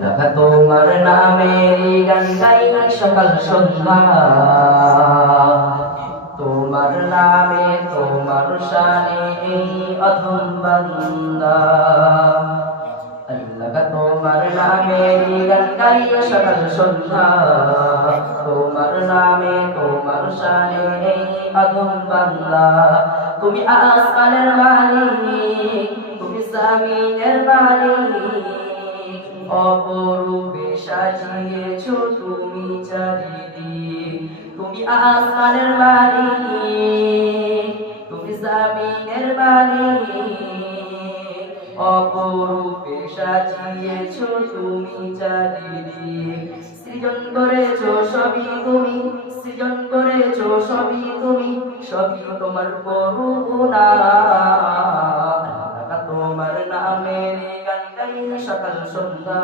তোমার নামের গান সকাল সন্ধ্যা। তোমার নামে, তোমার শানে এই অধম বান্দা। আল্লাহ, তোমার নামে গান গাই সকাল সন্ধ্যা। তোমার নামে, তোমার শানে এই অধম বান্দা। তুমি আসমানের মালিক, তুমি জামিনের মালিক। অপরূপে সাজিয়েছ তুমি চারিদিক। তুমি আসমানের মালিক তুমি জামিনের মালিক অপরূপে সাজিয়েছ তুমি চারিদিক। সৃজন করেছ সবই তুমি, সৃজন করেছ সবই তুমি, সবই তোমার করুণা। তোমার নামের গান সকাল সন্ধ্যা।